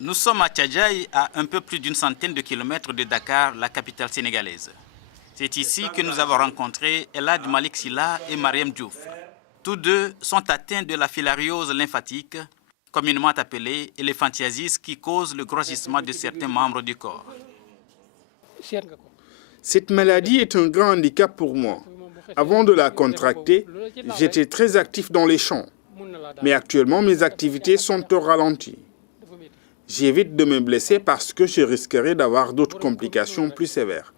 Nous sommes à Tchadjaï, à un peu plus d'une centaine de kilomètres de Dakar, la capitale sénégalaise. C'est ici que nous avons rencontré Elad Malik Silla et Mariam Diouf. Tous deux sont atteints de la filariose lymphatique, communément appelée éléphantiasis, qui cause le grossissement de certains membres du corps. Cette maladie est un grand handicap pour moi. Avant de la contracter, j'étais très actif dans les champs. Mais actuellement, mes activités sont au ralenti. J'évite de me blesser parce que je risquerais d'avoir d'autres complications plus sévères.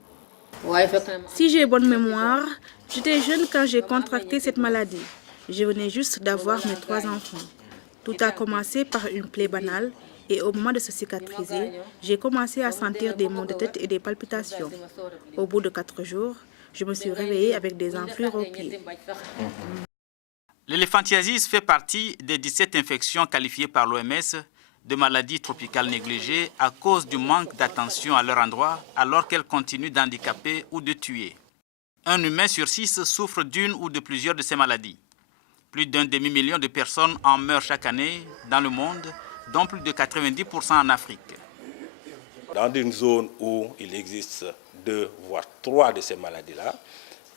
Si j'ai bonne mémoire, j'étais jeune quand j'ai contracté cette maladie. Je venais juste d'avoir mes 3 enfants. Tout a commencé par une plaie banale et au moment de se cicatriser, j'ai commencé à sentir des maux de tête et des palpitations. Au bout de 4 jours, je me suis réveillée avec des enflures aux pieds. L'éléphantiasis fait partie des 17 infections qualifiées par l'OMS de maladies tropicales négligées à cause du manque d'attention à leur endroit alors qu'elles continuent d'handicaper ou de tuer. Un humain sur 6 souffre d'une ou de plusieurs de ces maladies. Plus d'un demi-million de personnes en meurent chaque année dans le monde, dont plus de 90% en Afrique. Dans une zone où il existe 2 voire 3 de ces maladies-là,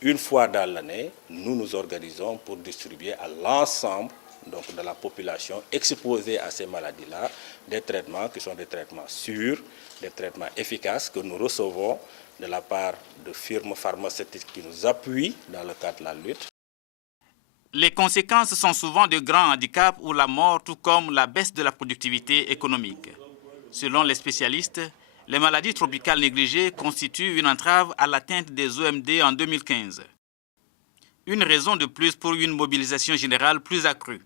une fois dans l'année, nous nous organisons pour distribuer à l'ensemble de la population exposée à ces maladies-là des traitements qui sont des traitements sûrs, des traitements efficaces que nous recevons de la part de firmes pharmaceutiques qui nous appuient dans le cadre de la lutte. Les conséquences sont souvent de grands handicaps ou la mort, tout comme la baisse de la productivité économique. Selon les spécialistes, les maladies tropicales négligées constituent une entrave à l'atteinte des OMD en 2015. Une raison de plus pour une mobilisation générale plus accrue.